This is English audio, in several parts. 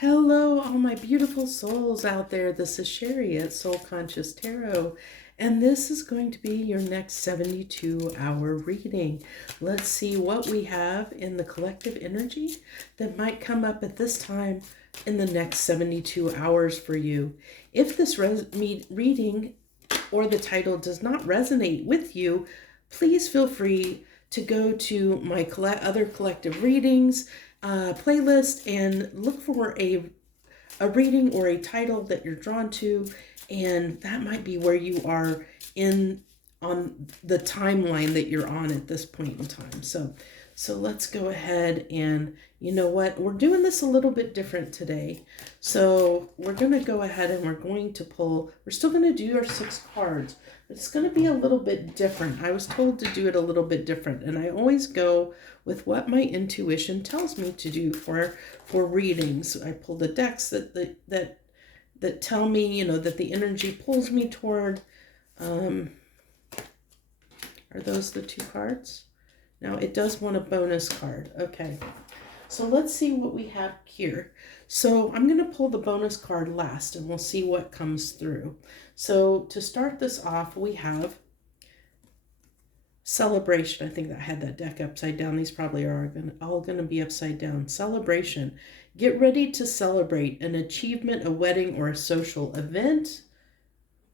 Hello, all my beautiful souls out there. This is Sherry at Soul Conscious Tarot, and this is going to be your next 72-hour reading. Let's see what we have in the collective energy that might come up at this time in the next 72 hours for you. If this reading or the title does not resonate with you, please feel free to go to my other collective readings playlist and look for a reading or a title that you're drawn to, and that might be where you are on the timeline that you're on at this point in time. So let's go ahead, and you know what? We're doing this a little bit different today. So we're going to go ahead and we're going to pull, we're still going to do our 6 cards, but it's going to be a little bit different. I was told to do it a little bit different, and I always go with what my intuition tells me to do for readings. I pull the decks that tell me, that the energy pulls me toward. Are those the 2 cards? Now it does want a bonus card. Okay, so let's see what we have here. So I'm going to pull the bonus card last, and we'll see what comes through. So to start this off, we have celebration. I think that I had that deck upside down. These probably are all going to be upside down. Celebration. Get ready to celebrate an achievement, a wedding, or a social event.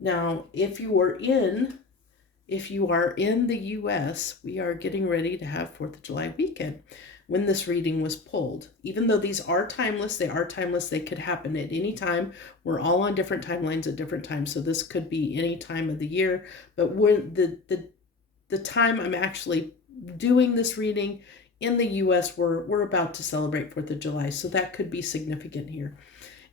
Now, if you are in the U.S., we are getting ready to have 4th of July weekend when this reading was pulled. Even though these are timeless, they could happen at any time. We're all on different timelines at different times, so this could be any time of the year. But when the time I'm actually doing this reading in the U.S., we're about to celebrate 4th of July, so that could be significant here.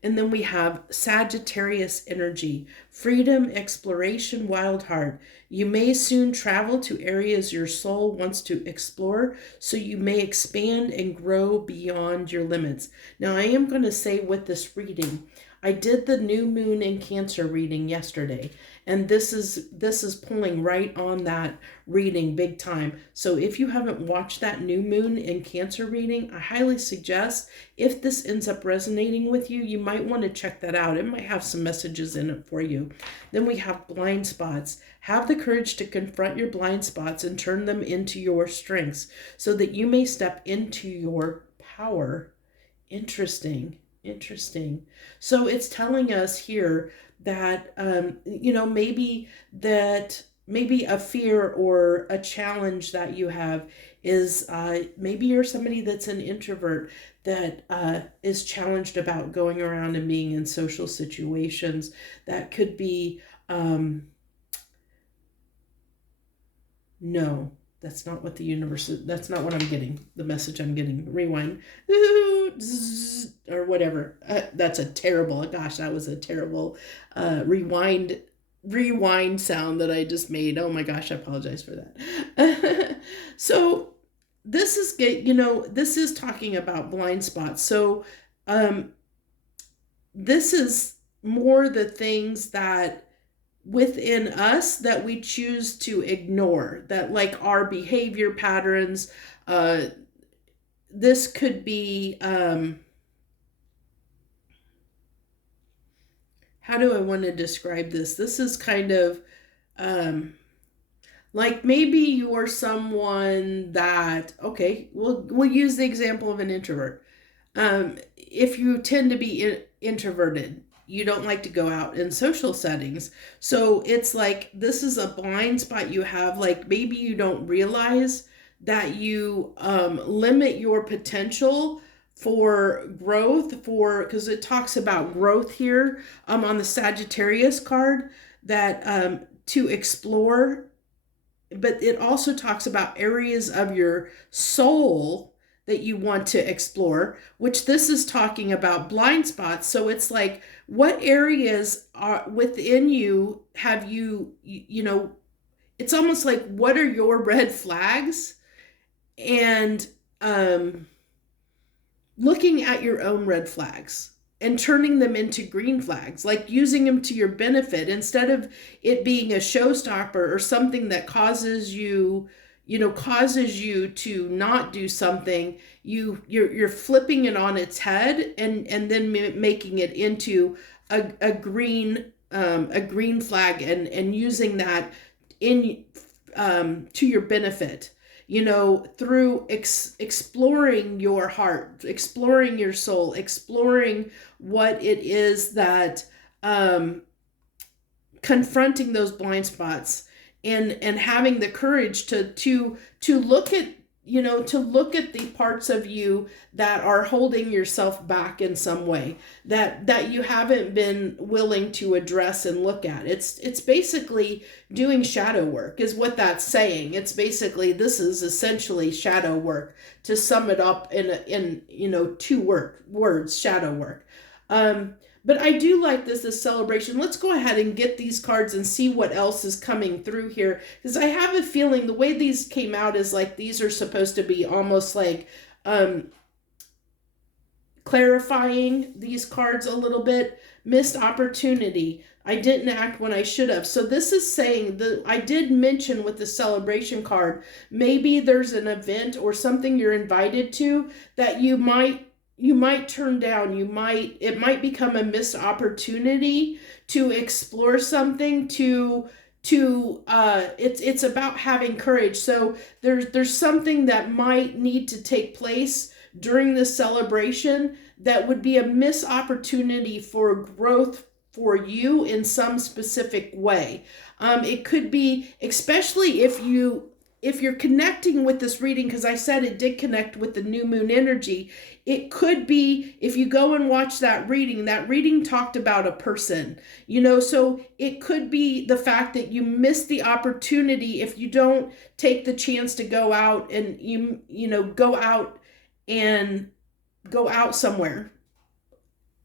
And then we have Sagittarius energy, freedom, exploration, wild heart. You may soon travel to areas your soul wants to explore, so you may expand and grow beyond your limits. Now, I am going to say with this reading, I did the new moon in Cancer reading yesterday, and this is pulling right on that reading big time. So if you haven't watched that new moon in Cancer reading, I highly suggest, if this ends up resonating with you, you might want to check that out. It might have some messages in it for you. Then we have blind spots. Have the courage to confront your blind spots and turn them into your strengths so that you may step into your power. Interesting. So it's telling us here that, maybe a fear or a challenge that you have is maybe you're somebody that's an introvert that is challenged about going around and being in social situations. That could be, no. That's not what the universe is. That's not what I'm getting. The message I'm getting. Rewind. Or whatever. That was a terrible rewind sound that I just made. Oh my gosh, I apologize for that. So this is talking about blind spots. So this is more the things that within us that we choose to ignore, that like our behavior patterns. This could be, how do I want to describe this? This is kind of like maybe you're someone that, okay, we'll use the example of an introvert. If you tend to be introverted, you don't like to go out in social settings. So it's like, this is a blind spot you have. Like maybe you don't realize that you limit your potential for growth, because it talks about growth here on the Sagittarius card, that to explore, but it also talks about areas of your soul that you want to explore, which this is talking about blind spots. So it's like, what areas are within you have you it's almost like, what are your red flags? And looking at your own red flags and turning them into green flags, like using them to your benefit instead of it being a showstopper or something that causes you causes you to not do something, you're flipping it on its head, and then making it into a green flag, and using that in to your benefit, through exploring your heart, exploring your soul, exploring what it is that, confronting those blind spots, and having the courage to look at, the parts of you that are holding yourself back in some way, that you haven't been willing to address and look at. It's basically doing shadow work, is what that's saying. It's basically, this is essentially shadow work, to sum it up in two words: shadow work. But I do like this celebration. Let's go ahead and get these cards and see what else is coming through here. Because I have a feeling the way these came out is like these are supposed to be almost like clarifying these cards a little bit. Missed opportunity. I didn't act when I should have. So this is saying that I did mention with the celebration card, maybe there's an event or something you're invited to that you might turn down. It might become a missed opportunity to explore something, it's about having courage. So there's something that might need to take place during the celebration that would be a missed opportunity for growth for you in some specific way. It could be, especially if you're connecting with this reading, because I said it did connect with the new moon energy. It could be, if you go and watch that reading talked about a person, so it could be the fact that you miss the opportunity if you don't take the chance to go out and go out somewhere,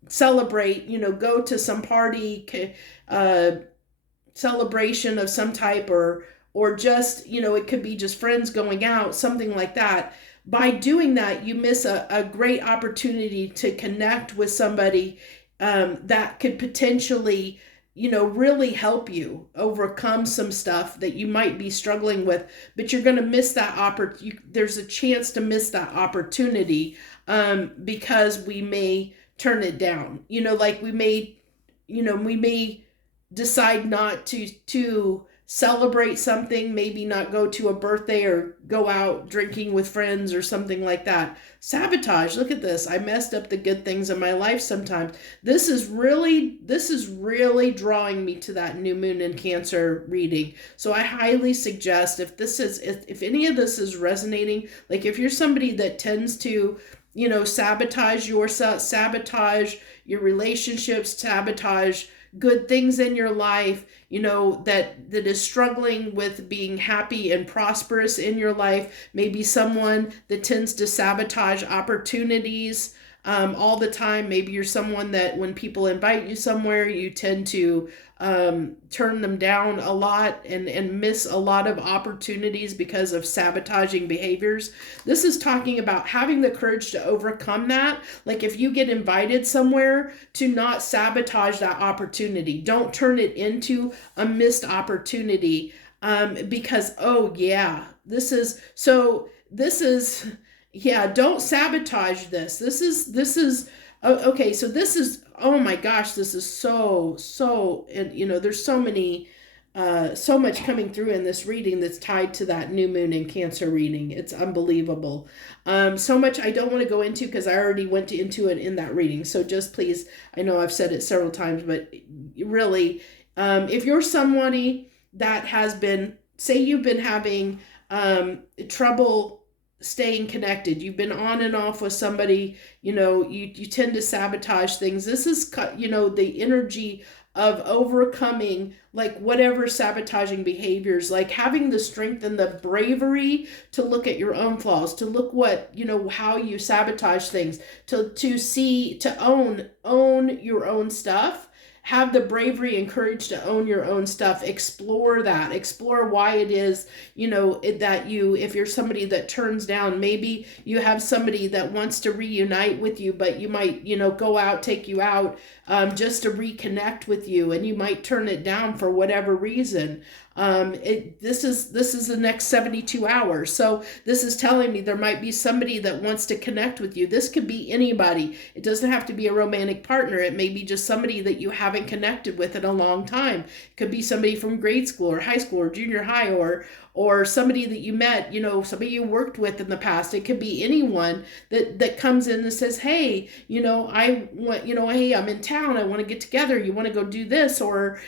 celebrate, go to some party, celebration of some type, or just, it could be just friends going out, something like that. By doing that, you miss a great opportunity to connect with somebody that could potentially, really help you overcome some stuff that you might be struggling with, but you're going to miss that there's a chance to miss that opportunity because we may turn it down. Like we may decide not to celebrate something, maybe not go to a birthday or go out drinking with friends or something like that. Sabotage. Look at this. I messed up the good things in my life sometimes. This is really drawing me to that new moon in Cancer reading. So I highly suggest, if any of this is resonating, like if you're somebody that tends to, sabotage yourself, sabotage your relationships, sabotage good things in your life, that is struggling with being happy and prosperous in your life, maybe someone that tends to sabotage opportunities all the time. Maybe you're someone that when people invite you somewhere, you tend to turn them down a lot and miss a lot of opportunities because of sabotaging behaviors. This is talking about having the courage to overcome that. Like if you get invited somewhere, to not sabotage that opportunity. Don't turn it into a missed opportunity because, don't sabotage this. This is okay, so this is, oh my gosh, this is so, and there's so much coming through in this reading that's tied to that new moon in Cancer reading. It's unbelievable. So much I don't want to go into because I already went into it in that reading. So just please, I know I've said it several times, but really, if you're somebody that has been, say you've been having trouble staying connected, you've been on and off with somebody, you tend to sabotage things. This is, the energy of overcoming like whatever sabotaging behaviors, like having the strength and the bravery to look at your own flaws, to look how you sabotage things, to own your own stuff. Have the bravery and courage to own your own stuff. Explore why it is, if you're somebody that turns down, maybe you have somebody that wants to reunite with you, but you might, take you out just to reconnect with you, and you might turn it down for whatever reason. This is the next 72 hours. So this is telling me there might be somebody that wants to connect with you. This could be anybody. It doesn't have to be a romantic partner. It may be just somebody that you haven't connected with in a long time. It could be somebody from grade school or high school or junior high, or somebody that you met, somebody you worked with in the past. It could be anyone that comes in and says, hey, I want, hey, I'm in town. I want to get together. You want to go do this, or,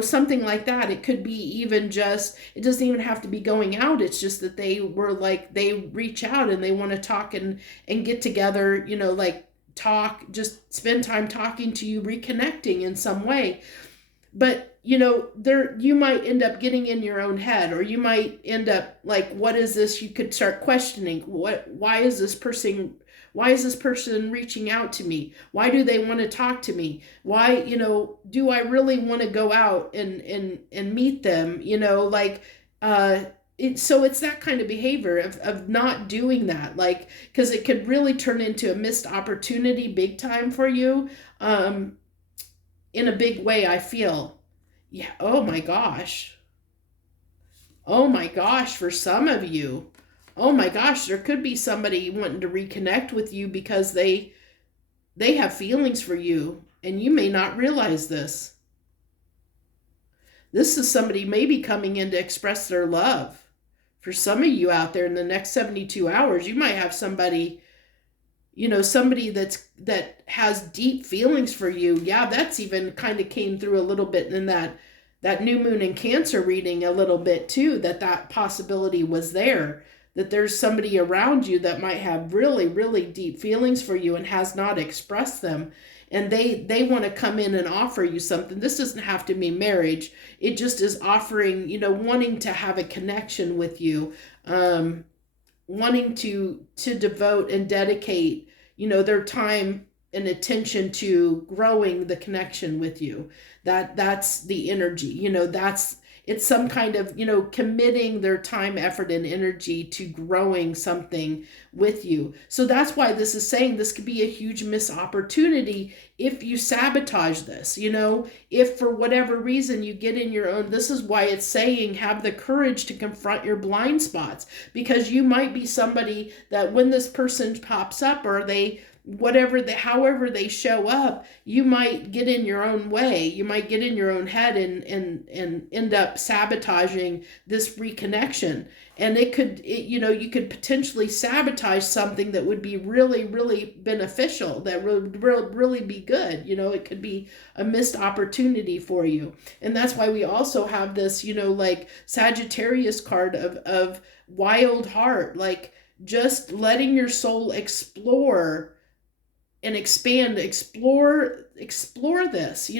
something like that. It could be even just, it doesn't even have to be going out. It's just that they were like, they reach out and they want to talk and get together, like talk, just spend time talking to you, reconnecting in some way. But there, you might end up getting in your own head, or you might end up like, what is this? You could start questioning, why is this person reaching out to me? Why do they want to talk to me? Why, do I really want to go out and meet them? So it's that kind of behavior of not doing that, like, because it could really turn into a missed opportunity big time for you, in a big way, I feel. Yeah. Oh my gosh. Oh my gosh, for some of you. Oh my gosh, there could be somebody wanting to reconnect with you because they have feelings for you and you may not realize this. This is somebody maybe coming in to express their love. For some of you out there in the next 72 hours, you might have somebody that has deep feelings for you. Yeah, that's even kind of came through a little bit in that new moon in Cancer reading a little bit too, that possibility was there, that there's somebody around you that might have really, really deep feelings for you and has not expressed them. And they want to come in and offer you something. This doesn't have to be marriage. It just is offering, wanting to have a connection with you, wanting to devote and dedicate, their time and attention to growing the connection with you. That's the energy, it's some kind of, committing their time, effort, and energy to growing something with you. So that's why this is saying this could be a huge missed opportunity if you sabotage this, if for whatever reason you get in your own, this is why it's saying have the courage to confront your blind spots, because you might be somebody that when this person pops up, or however they show up, you might get in your own way. You might get in your own head and end up sabotaging this reconnection. And you could potentially sabotage something that would be really, really beneficial, that would really be good. It could be a missed opportunity for you. And that's why we also have this, like Sagittarius card of wild heart, like just letting your soul explore and expand, explore this,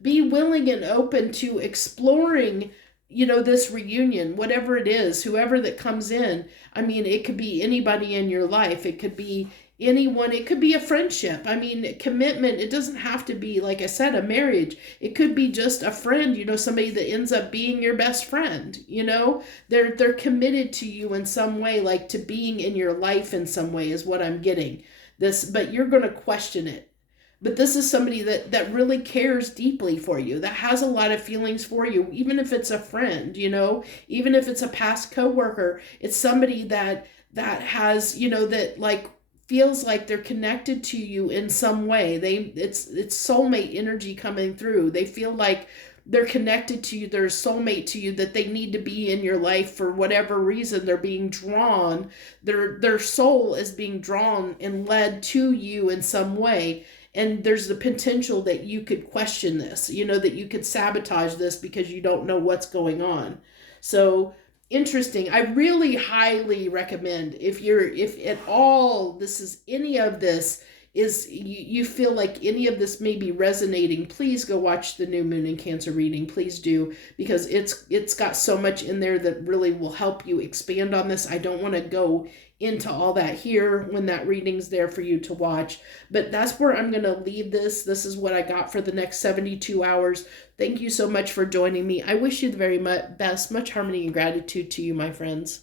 be willing and open to exploring, this reunion, whatever it is, whoever that comes in. I mean, it could be anybody in your life. It could be anyone. It could be a friendship. I mean, commitment. It doesn't have to be, like I said, a marriage. It could be just a friend, somebody that ends up being your best friend, they're committed to you in some way, like to being in your life in some way is what I'm getting. But you're going to question it. But this is somebody that really cares deeply for you, that has a lot of feelings for you, even if it's a friend, even if it's a past coworker. It's somebody that has, that like feels like they're connected to you in some way. It's soulmate energy coming through. They feel like they're connected to you, they're a soulmate to you, that they need to be in your life for whatever reason. They're being drawn, their soul is being drawn and led to you in some way. And there's the potential that you could question this, that you could sabotage this because you don't know what's going on. So interesting. I really highly recommend, if at all this is any of this is you feel like any of this may be resonating, please go watch the new moon in Cancer reading. Please do, because it's got so much in there that really will help you expand on this. I don't want to go into all that here when that reading's there for you to watch, but that's where I'm going to leave this. This is what I got for the next 72 hours. Thank you so much for joining me. I wish you the very best. Much harmony and gratitude to you, my friends.